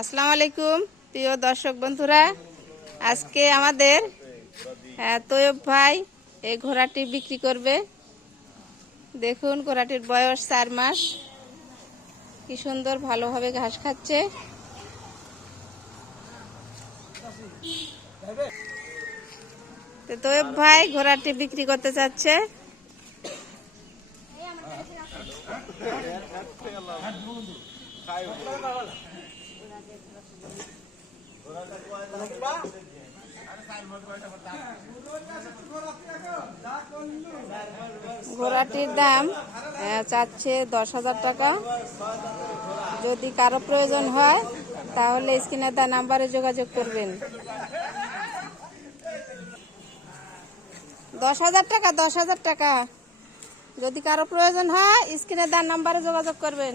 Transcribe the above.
আসসালামু আলাইকুম প্রিয় দর্শক বন্ধুরা। আজকে আমাদের তৈয়ব ভাই এই ঘোড়াটি বিক্রি করবে। দেখুন ঘোড়াটির বয়স চার মাস। কি সুন্দর ভালোভাবে ঘাস খাচ্ছে। তো তৈয়ব ভাই ঘোড়াটি বিক্রি করতে চাচ্ছে। ঘোড়াটির দাম চাচ্ছে দশ হাজার টাকা। যদি কারও প্রয়োজন হয়, তাহলে স্ক্রিনে তার নাম্বারে যোগাযোগ করবেন। দশ হাজার টাকা, দশ হাজার টাকা। যদি কারও প্রয়োজন হয়, স্ক্রিনে তার নাম্বারে যোগাযোগ করবেন।